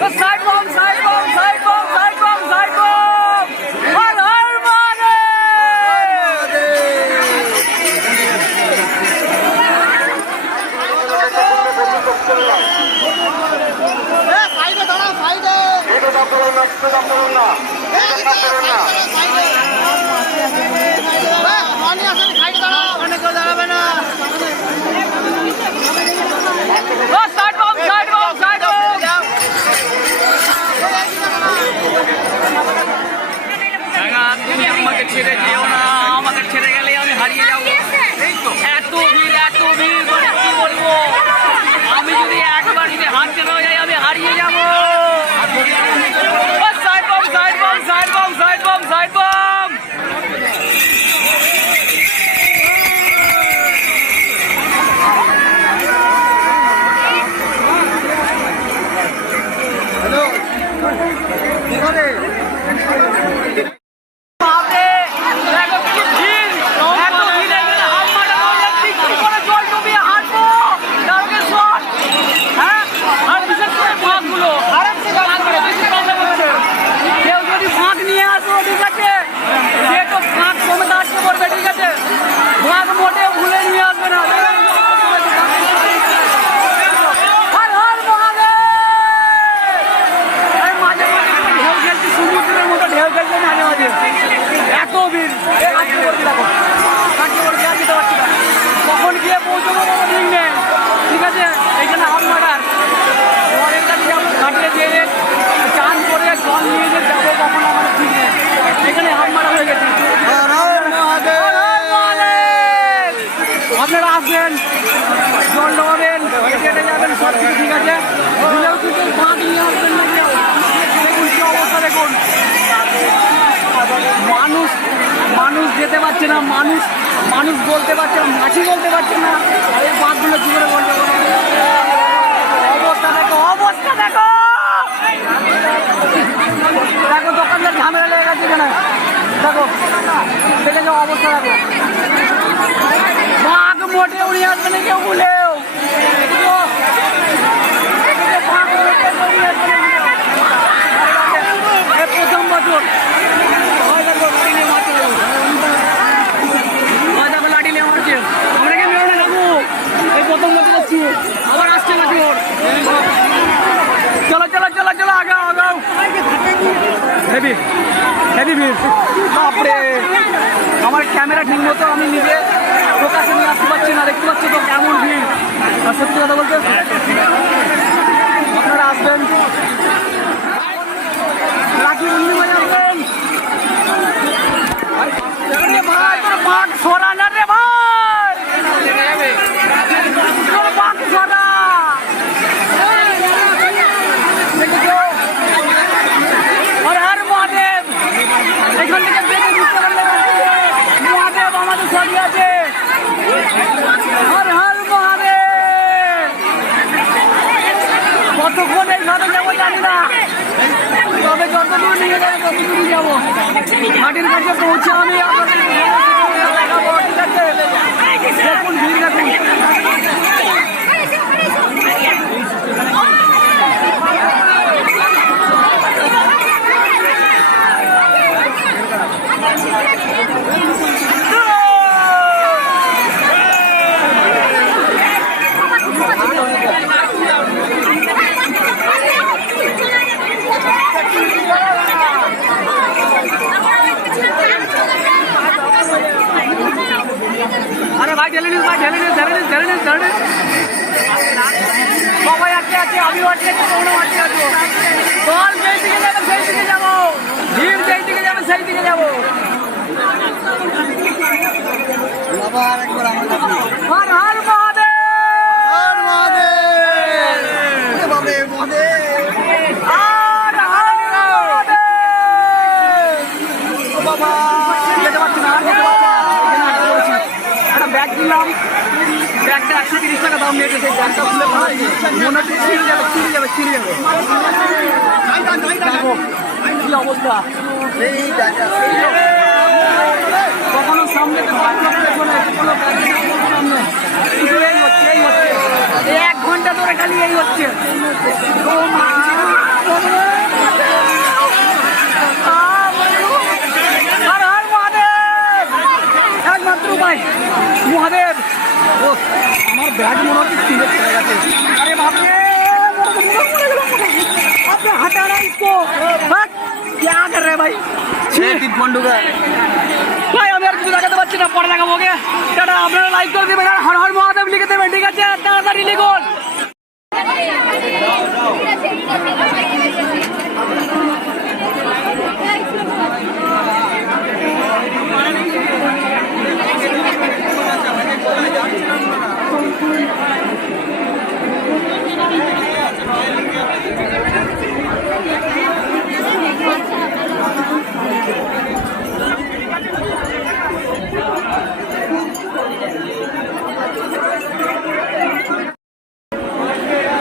Side বম side বম side বম সাইড বম সাইড বম হর হর সাইডে দাঁড়াও, সাইডে দাঁড়াবে না। সাইড বম সাইড বম সাইড বম তুমি আমাকে ছেড়ে যেও না, আমাকে ছেড়ে গেলে আমি হারিয়ে যাবো। এত ভিড় মানে কি বলবো, আমি যদি একবার যদি হাঁটতে না যাই আমি হারিয়ে যাবো। সাইড বম সাইড বম সাইড বম সাইড বম সাইড বম কখন গিয়ে পৌঁছবো ঠিক নেই। ঠিক আছে, এইখানে হামমাটার পরের কাছে যাবো, ঘাটে যেয়ে চান করে জল নিয়ে যে যাবো কখন আমার ঠিক নেই। এখানে হামমাটা হয়ে গেছে। আপনারা আসবেন, জল নেবেন, কেটে যাবেন, সব কিছু ঠিক আছে। ভুলেও কিন্তু বাঁধ নিয়ে আসবেন না। দেখুন কি অবস্থা, দেখুন মানুষ যেতে পারছে না, মানুষ বলতে পারছে না, মাছি বলতে পারছে না। আর এই বাঁধগুলো কি করে বলতে পারবে? অবস্থা দেখো, অবস্থা দেখো, দেখো দোকানদার ঝামেলা লেগে গেছে এখানে। দেখো দেখে যাও অবস্থা, দেখো বাঘ মোটে উড়ে আসবে না কেউ বলেও। প্রথম বছর লাঠি নিয়ে মারছে, আমরা কে মেরো না যাবো। এই প্রথম বছর আসছি, আবার আসছে বছর। চলো চলো চলো চলো, আগাও আগাও। হেভি হেভি ভিড়, বাপরে। আমার ক্যামেরা ঠিক মতো আমি নিজে প্রকাশে নিয়ে আসতে পারছি না, দেখতে পাচ্ছি তো কেমন ভিড়। আর সত্যি কথা বলতে আপনারা আসবেন, রাখি বন্ধু ভাই আসবেন। ভাই তোর বাঘ সরা না রে ভাই, তোর বাঘ সরা। হর হর মহাদেব, এখান থেকে দেখে বুঝতে পারলে মহাদেব আমাদের সবই আছে। হর হর মহাদেব। কতক্ষণ এইভাবে যাবো জানি না, তবে যতদূর নিয়ে যাবে ততদূরই যাবো। মাটির কাছে পৌঁছে আমি দেখাবো, ঠিক আছে। দেখুন ভিড় দেখুন। আরে ভাই ঢেলে নিস, ভাই ঢেলে নিস, ধরে নিস, ধরে নিস, ধরে নিস। সবাই আটকে আছে, আমিও আটকে আছি, তোমরাও আটকে আছো। দল যেই দিকে যাবে সেই দিকে যাবো, ভিড় যেই দিকে যাবে সেই দিকে যাবো। হর হর মহাদেব, হর মহাদেব, মহাদেব, হর হর মহাদেব। বাবা যেতে পারছি না, যেতে পারছি না। একটা ব্যাগ কিনলাম, ব্যাগটা 130 টাকা দাম নিয়েছে। সেই ব্যাগটা খুলে মনে হচ্ছে ছিঁড়ে যাবে, ছিঁড়ে যাবে, ছিঁড়ে যাবে। কি অবস্থা, কখনো সামনে তো কোনো সামনে এই হচ্ছে, এই হচ্ছে 1 ঘন্টা ধরে খালি এই হচ্ছে। ও মা, ও ব্যাগ মনে হচ্ছে ছিঁড়ে চলে গেছে। আরে বাপরে আপনি হাঁটা না इसको क्या कर रहे भाई ভাই আমি আর কিছু দেখাতে পারছি না, পরে দেখাবো। ওকে টাটা, আপনারা লাইক করে দেবেন আর হর হর মহাদেব লিখে দেবেন, ঠিক আছে? তাড়াতাড়ি লিখুন।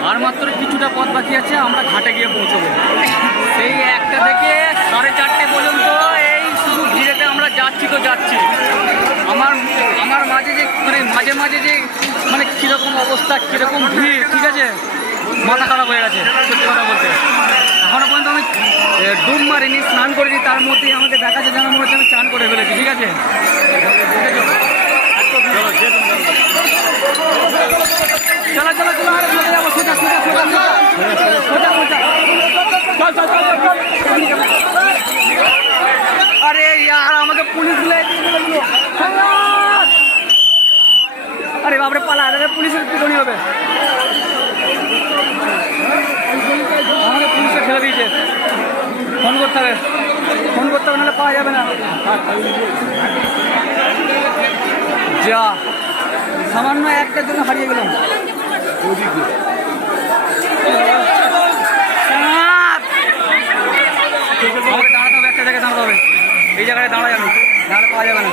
আর মাত্র কিছুটা পথ বাকি আছে, আমরা ঘাটে গিয়ে পৌঁছবো। সেই 1টা থেকে 4:30 পর্যন্ত এই শুধু ভিড়েতে আমরা যাচ্ছি তো যাচ্ছি। আমার মাঝে যে মাঝে মাঝে যে কীরকম অবস্থা, কীরকম ভিড়, ঠিক আছে, মাথা খারাপ হয়ে গেছে সত্যি কথা বলতে। এখনও পর্যন্ত আমি ডুব মারিনি, স্নান করিনি, তার মধ্যেই আমাকে দেখাচ্ছে যেন মনে হচ্ছে আমি চান করে ফেলেছি, ঠিক আছে? চলো চলো চলো, আরে চলে যাবো, সোজা সোজা সোজা সোজা সোজা চল চল চল চল। আরে यार আমাকে পুলিশ লেগে, আরে বাপরে পালা, আরে পুলিশের পিটনি হবে, আমাকে পুলিশে ঠেলে দিয়েছে। ফোন করতে হবে নাহলে পাওয়া যাবে না। যা সামান্য একটার জন্য হারিয়ে গেলাম। আমাকে দাঁড়াতে হবে, একটা জায়গায় দাঁড়াতে হবে, এই জায়গায় দাঁড়া যাবে, নাহলে পাওয়া যাবে না।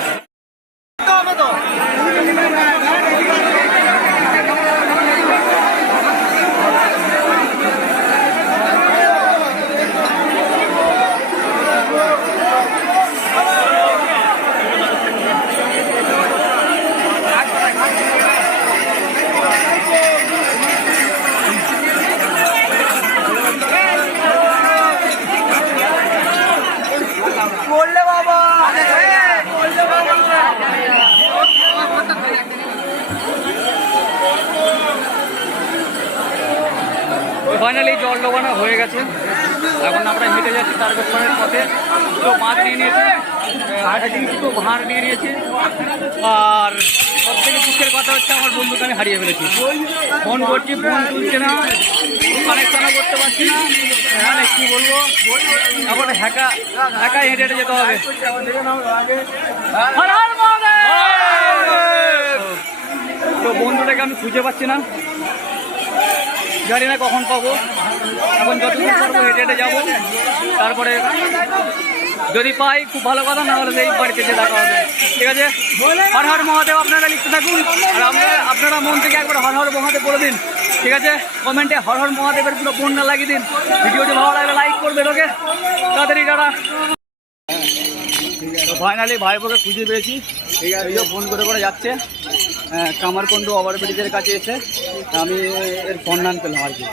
ফাইনালি জল ডোবানো হয়ে গেছে, এখন আমরা হেঁটে যাচ্ছি তারকেশ্বরের পথে। দুটো মাছ নিয়ে নিয়েছি, দুটো ভাঁড় নিয়ে নিয়েছি, আর সব থেকে দুঃখের কথা হচ্ছে আমার বন্ধুকে আমি হারিয়ে ফেলেছি। ফোন করছি, ফোন তুলছে না, কানেকশনও করতে পারছি না, মানে কী বলবো, এখন একাই হেঁটে হেঁটে যেতে হবে। তো বন্ধুটাকে আমি খুঁজে পাচ্ছি না, জানি না কখন পাবো। এখন যতক্ষণ পারবো হেঁটে হেঁটে যাবো, তারপরে যদি পাই খুব ভালো কথা, না হলে এই বাড়িতে যে দেখা হবে, ঠিক আছে? হর হর মহাদেব আপনারা লিখতে থাকুন, আর আপনারা মন থেকে একবার হর হর মহাদেব বলে দিন, ঠিক আছে? কমেন্টে হর হর মহাদেবের পুরো বন্যা লাগিয়ে দিন। ভিডিওটি ভালো লাগলে লাইক করবেন, ওকে? তাড়াতাড়ি টাটা। তো ফাইনালি ভাইপোকে খুঁজে পেয়েছি, এই ফোন করে যাচ্ছে কামারকুণ্ডু ওভারব্রিজের কাছে এসে আমি এর সন্ধান পেলাম আর কি।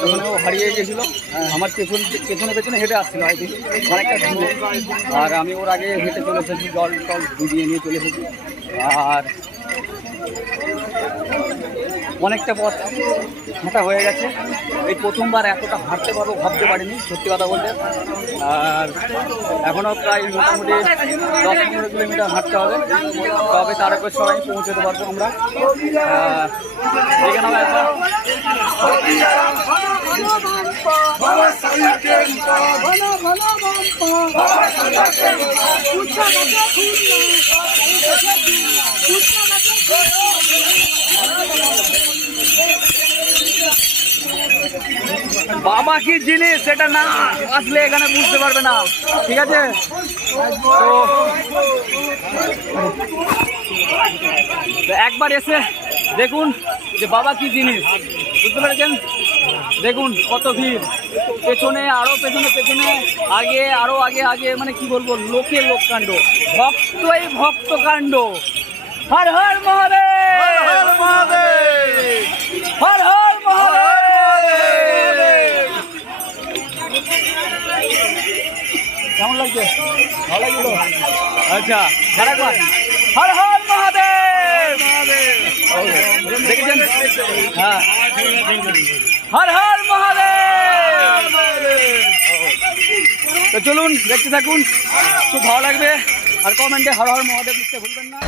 তখন ও হারিয়ে গেছিলো, আমার পেছনে হেঁটে আসছিলো আর কি, অনেকটা দূরে, আর আমি ওর আগে হেঁটে চলে এসেছি, জল টল ডুবিয়ে নিয়ে চলে এসেছি। আর অনেকটা পথ হাঁটা হয়ে গেছে, এই প্রথমবার এতটা হাঁটতে পারবো ভাবতে পারিনি সত্যি কথা বলতে। আর এখনও প্রায় মোটামুটি 10-15 কিলোমিটার হাঁটতে হবে, তবে তারকেশ্বর আমি পৌঁছতে পারবো আমরা। দেখে নাও একবার। বাবা কি জিনিস সেটা না আসলে এখানে বুঝতে পারবে না, ঠিক আছে? তো একবার এসে দেখুন যে বাবা কি জিনিস, বুঝতে পেরেছেন? দেখুন কত ভিড়, পেছনে আরো পেছনে আগে আরো আগে, মানে কি বলবো, লোকের লোককাণ্ড, ভক্তই ভক্তকাণ্ড। হর হর মহাদেব, হর হর মহাদেব, হর হর মহাদেব। কেমন লাগছে? ভালো লাগলো? আচ্ছা, হর হর মহাদেব, দেখেছেন? হ্যাঁ, হর হর মহাদেব। তো চলুন দেখতে থাকুন, খুব ভালো লাগবে। আর কমেন্টে হর হর মহাদেব লিখতে ভুলবেন না।